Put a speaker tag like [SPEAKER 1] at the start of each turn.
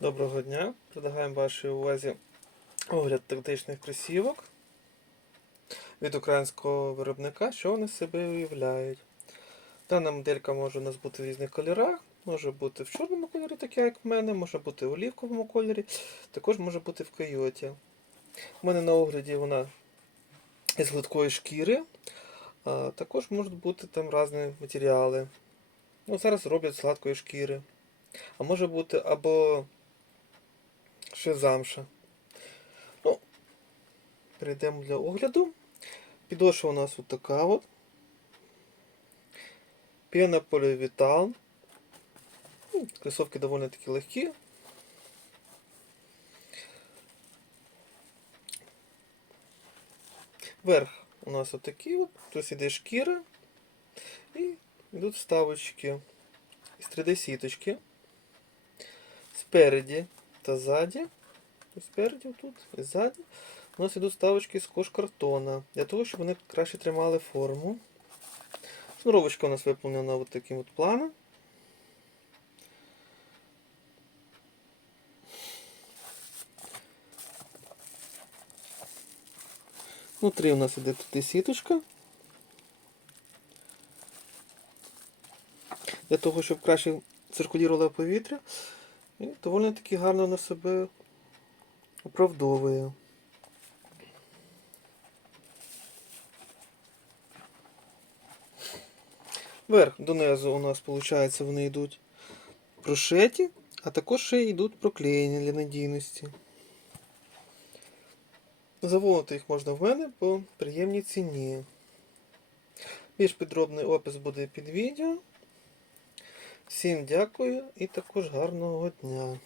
[SPEAKER 1] Доброго дня! Предлагаємо вашій увазі огляд тактичних кросівок від українського виробника, що вони себе уявляють. Дана моделька може у нас бути в різних кольорах, може бути в чорному кольорі, таке як в мене, може бути в олівковому кольорі, також може бути в койоті. У мене на огляді вона із гладкої шкіри, а також можуть бути там різні матеріали. Ну, зараз роблять з гладкої шкіри. А може бути або ще замша. Ну, перейдемо для огляду. Підошва у нас от така от. Пена полівітал. Ну, Кросовки доволі таки легкі. Верх у нас отакий от. Тут іде шкіра. І йдуть вставочки із 3D сіточки. Спереді та ззаді. Спереді тут і ззаді. У нас йдуть вставочки з кожкартона. Для того, щоб вони краще тримали форму. Шнуровочка у нас виповнена от таким от планом. Внутрі у нас іде тут і сіточка. Для того, щоб краще циркулювало повітря. І доволі таки гарно на себе оправдовує. Верх донизу у нас, виходить, вони йдуть прошиті, а також ще йдуть проклеєні для надійності. Заволити їх можна в мене по приємній ціні. Більш підробний опис буде під відео. Всім дякую і також гарного дня.